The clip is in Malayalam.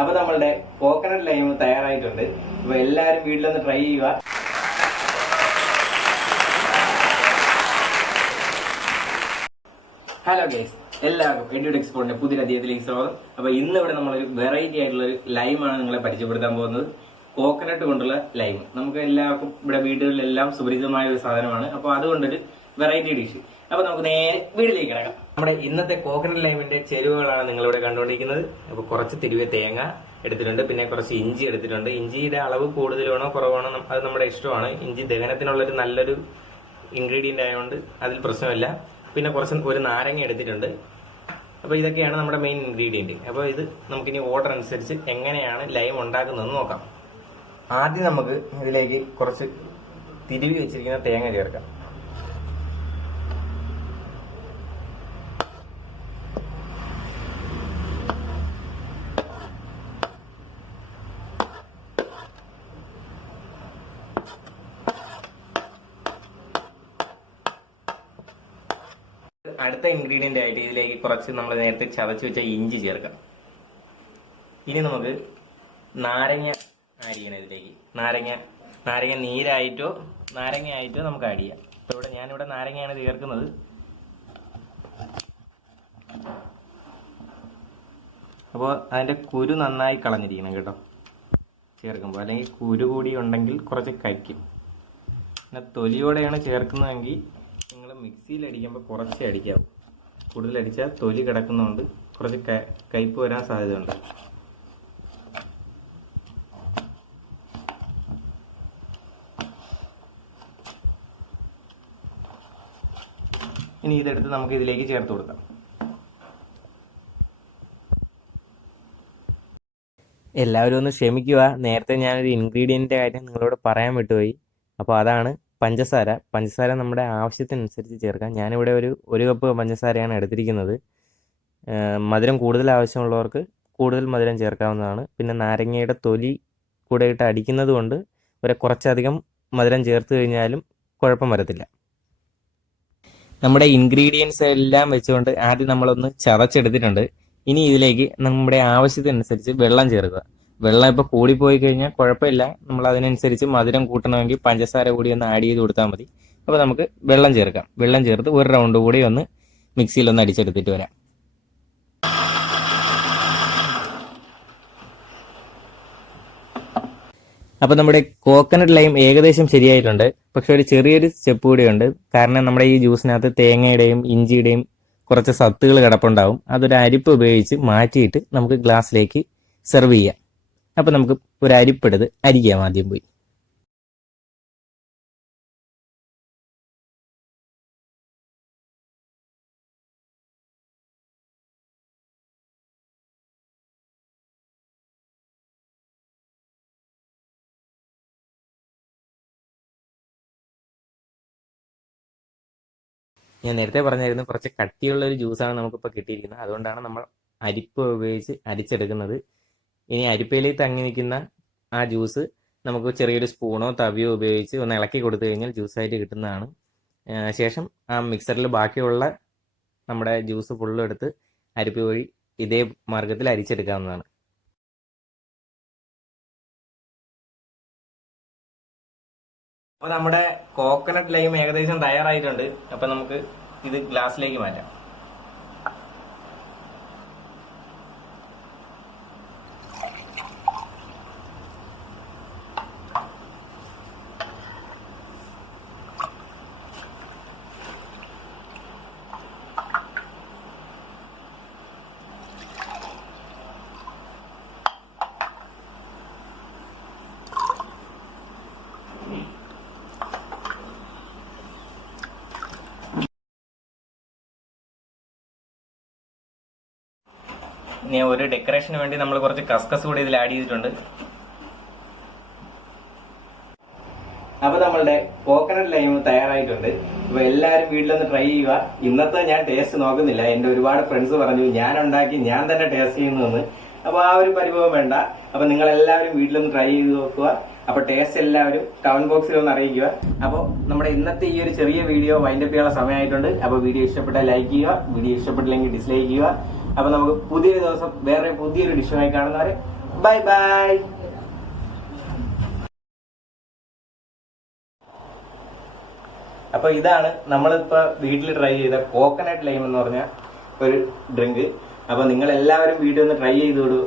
അപ്പൊ നമ്മളുടെ കോക്കനട്ട് ലൈം തയ്യാറായിട്ടുണ്ട്. അപ്പൊ എല്ലാവരും വീട്ടിലൊന്ന് ട്രൈ ചെയ്യുക. ഹലോ ഗൈസ്, എല്ലാവർക്കും എഡ്യൂഡ് എക്സ്പോർട്ടിന്റെ പുതിയ അധ്യായത്തിലേക്ക് സ്വാഗതം. അപ്പൊ ഇന്ന് ഇവിടെ നമ്മളൊരു വെറൈറ്റി ആയിട്ടുള്ള ഒരു ലൈമാണ് നിങ്ങളെ പരിചയപ്പെടുത്താൻ പോകുന്നത്. കോക്കനട്ട് കൊണ്ടുള്ള ലൈം നമുക്ക് എല്ലാവർക്കും ഇവിടെ വീടുകളിലെല്ലാം സുപരിചിതമായ ഒരു സാധനമാണ്. അപ്പൊ അതുകൊണ്ടൊരു വെറൈറ്റി ഡിഷ്. അപ്പൊ നമുക്ക് നേരെ വീട്ടിലേക്ക് കിടക്കാം. നമ്മുടെ ഇന്നത്തെ കോക്കനട്ട് ലൈമിന്റെ ചേരുവകളാണ് നിങ്ങളിവിടെ കണ്ടുകൊണ്ടിരിക്കുന്നത്. അപ്പൊ കുറച്ച് തിരുവ തേങ്ങ എടുത്തിട്ടുണ്ട്, പിന്നെ കുറച്ച് ഇഞ്ചി എടുത്തിട്ടുണ്ട്. ഇഞ്ചിയുടെ അളവ് കൂടുതൽ വേണോ കുറവാണോ അത് നമ്മുടെ ഇഷ്ടമാണ്. ഇഞ്ചി ദഹനത്തിനുള്ളൊരു നല്ലൊരു ഇൻഗ്രീഡിയന്റ് ആയതുകൊണ്ട് അതിൽ പ്രശ്നമില്ല. പിന്നെ ഒരു നാരങ്ങ എടുത്തിട്ടുണ്ട്. അപ്പോൾ ഇതൊക്കെയാണ് നമ്മുടെ മെയിൻ ഇൻഗ്രീഡിയന്റ്. അപ്പോൾ ഇത് നമുക്കിനി ഓർഡർ അനുസരിച്ച് എങ്ങനെയാണ് ലൈം ഉണ്ടാക്കുന്നതെന്ന് നോക്കാം. ആദ്യം നമുക്ക് ഇതിലേക്ക് കുറച്ച് തിരുവി വെച്ചിരിക്കുന്ന തേങ്ങ ചേർക്കാം. അടുത്ത ഇൻഗ്രീഡിയന്റ് ആയിട്ട് ഇതിലേക്ക് കുറച്ച് നമ്മൾ നേരത്തെ ചതച്ച് വെച്ച ഇഞ്ചി ചേർക്കാം. ഇനി നമുക്ക് നാരങ്ങ ആഡ് ചെയ്യണം. ഇതിലേക്ക് നാരങ്ങ നീരായിട്ടോ നാരങ്ങ ആയിട്ടോ നമുക്ക് ആഡ് ചെയ്യാം. അപ്പോൾ ഞാനിവിടെ നാരങ്ങയാണ് ചേർക്കുന്നത്. അപ്പോൾ അതിന്റെ കുരു നന്നായി കളഞ്ഞിരിക്കണം കേട്ടോ ചേർക്കുമ്പോൾ, അല്ലെങ്കിൽ കുരു കൂടി ഉണ്ടെങ്കിൽ കുറച്ച് കരിക്കും. പിന്നെ തൊലിയോടെയാണ് ചേർക്കുന്നതെങ്കിൽ നിങ്ങൾ മിക്സിയിൽ അടിക്കുമ്പോൾ കുറച്ച് അടിക്കാവും. കൂടുതൽ അടിച്ചാൽ തൊലി കിടക്കുന്നതുകൊണ്ട് കുറച്ച് കയ്പ്പ് വരാൻ സാധ്യതയുണ്ട്. ഇനി ഇതെടുത്ത് നമുക്ക് ഇതിലേക്ക് ചേർത്ത് കൊടുക്കാം. എല്ലാവരും ഒന്ന് ക്ഷമിക്കുക, നേരത്തെ ഞാനൊരു ഇൻഗ്രീഡിയൻ്റ് കാര്യം നിങ്ങളോട് പറയാൻ വിട്ടുപോയി. അപ്പോൾ അതാണ് പഞ്ചസാര നമ്മുടെ ആവശ്യത്തിനനുസരിച്ച് ചേർക്കാം. ഞാനിവിടെ ഒരു കപ്പ് പഞ്ചസാരയാണ് എടുത്തിരിക്കുന്നത്. മധുരം കൂടുതൽ ആവശ്യമുള്ളവർക്ക് കൂടുതൽ മധുരം ചേർക്കാവുന്നതാണ്. പിന്നെ നാരങ്ങയുടെ തൊലി കൂടെ ഇട്ട് അടിക്കുന്നത് കൊണ്ട് കുറച്ചധികം മധുരം ചേർത്ത് കഴിഞ്ഞാലും കുഴപ്പം വരത്തില്ല. നമ്മുടെ ഇൻഗ്രീഡിയൻസ് എല്ലാം വെച്ചുകൊണ്ട് ആദ്യം നമ്മളൊന്ന് ചതച്ചെടുത്തിട്ടുണ്ട്. ഇനി ഇതിലേക്ക് നമ്മുടെ ആവശ്യത്തിനനുസരിച്ച് വെള്ളം ചേർക്കുക. വെള്ളം ഇപ്പോൾ കൂടിപ്പോയി കഴിഞ്ഞാൽ കുഴപ്പമില്ല. നമ്മൾ അതിനനുസരിച്ച് മധുരം കൂട്ടണമെങ്കിൽ പഞ്ചസാര കൂടി ഒന്ന് ആഡ് ചെയ്ത് കൊടുത്താൽ മതി. അപ്പോൾ നമുക്ക് വെള്ളം ചേർക്കാം. വെള്ളം ചേർത്ത് ഒരു റൗണ്ട് കൂടി ഒന്ന് മിക്സിയിൽ ഒന്ന് അടിച്ചെടുത്തിട്ട് വരാം. അപ്പോൾ നമ്മുടെ കോക്കനട്ട് ലൈം ഏകദേശം ശരിയായിട്ടുണ്ട്. പക്ഷെ ഒരു ചെറിയൊരു സ്റ്റെപ്പ് കൂടിയുണ്ട്. കാരണം നമ്മുടെ ഈ ജ്യൂസിനകത്ത് തേങ്ങയുടെയും ഇഞ്ചിയുടെയും കുറച്ച് സത്തുകൾ കിടപ്പുണ്ടാവും. അതൊരു അരിപ്പ് ഉപയോഗിച്ച് മാറ്റിയിട്ട് നമുക്ക് ഗ്ലാസ്സിലേക്ക് സെർവ് ചെയ്യാം. അപ്പം നമുക്ക് ഒരു അരിപ്പെടുത്ത് അരിക്കാം ആദ്യം പോയി. ഞാൻ നേരത്തെ പറഞ്ഞായിരുന്നു കുറച്ച് കട്ടിയുള്ള ഒരു ജ്യൂസാണ് നമുക്കിപ്പോൾ കിട്ടിയിരിക്കുന്നത്. അതുകൊണ്ടാണ് നമ്മൾ അരിപ്പ് ഉപയോഗിച്ച് അരിച്ചെടുക്കുന്നത്. ഇനി അരിപ്പയിലേക്ക് തങ്ങി നിൽക്കുന്ന ആ ജ്യൂസ് നമുക്ക് ചെറിയൊരു സ്പൂണോ തവിയോ ഉപയോഗിച്ച് ഒന്ന് ഇളക്കി കൊടുത്തു കഴിഞ്ഞാൽ ജ്യൂസായിട്ട് കിട്ടുന്നതാണ്. ശേഷം ആ മിക്സറിൽ ബാക്കിയുള്ള നമ്മുടെ ജ്യൂസ് ഫുള്ളും എടുത്ത് അരിപ്പ് വഴി ഇതേ മാർഗത്തിൽ അരിച്ചെടുക്കാവുന്നതാണ്. അപ്പോൾ നമ്മുടെ കോക്കനട്ട് ലൈം ഏകദേശം തയ്യാറായിട്ടുണ്ട്. അപ്പം നമുക്ക് ഇത് ഗ്ലാസ്സിലേക്ക് മാറ്റാം. ഇനി ഒരു ഡെക്കറേഷന് വേണ്ടി നമ്മൾ കുറച്ച് കസ്കസ് കൂടി ഇതിൽ ആഡ് ചെയ്തിട്ടുണ്ട്. അപ്പൊ നമ്മളുടെ കോക്കനട്ട് ലൈം തയ്യാറായിട്ടുണ്ട്. അപ്പൊ എല്ലാവരും വീട്ടിലൊന്ന് ട്രൈ ചെയ്യുക. ഇന്നത്തെ ഞാൻ ടേസ്റ്റ് നോക്കുന്നില്ല. എന്റെ ഒരുപാട് ഫ്രണ്ട്സ് പറഞ്ഞു ഞാൻ ഉണ്ടാക്കി ഞാൻ തന്നെ ടേസ്റ്റ് ചെയ്യുന്നു. അപ്പൊ ആ ഒരു പരിഭവം വേണ്ട. അപ്പൊ നിങ്ങൾ എല്ലാവരും വീട്ടിലൊന്ന് ട്രൈ ചെയ്ത് നോക്കുക. അപ്പൊ ടേസ്റ്റ് എല്ലാവരും കമന്റ് ബോക്സിൽ ഒന്ന് അറിയിക്കുക. അപ്പോൾ നമ്മുടെ ഇന്നത്തെ ഈ ഒരു ചെറിയ വീഡിയോ വൈൻഡപ്പ് ചെയ്യാനുള്ള സമയമായിട്ടുണ്ട്. അപ്പൊ വീഡിയോ ഇഷ്ടപ്പെട്ടാൽ ലൈക്ക് ചെയ്യുക, വീഡിയോ ഇഷ്ടപ്പെട്ടില്ലെങ്കിൽ ഡിസ്ലൈക്ക് ചെയ്യുക. അപ്പൊ നമുക്ക് പുതിയൊരു ദിവസം വേറെ പുതിയൊരു ഡിഷുമായി കാണുന്നവരെ ബൈ ബൈ. അപ്പൊ ഇതാണ് നമ്മളിപ്പോ വീട്ടിൽ ട്രൈ ചെയ്ത കോക്കനട്ട് ലൈം എന്ന് പറഞ്ഞ ഒരു ഡ്രിങ്ക്. അപ്പൊ നിങ്ങൾ എല്ലാവരും വീഡിയോ ഒന്ന് ട്രൈ ചെയ്തോളൂ.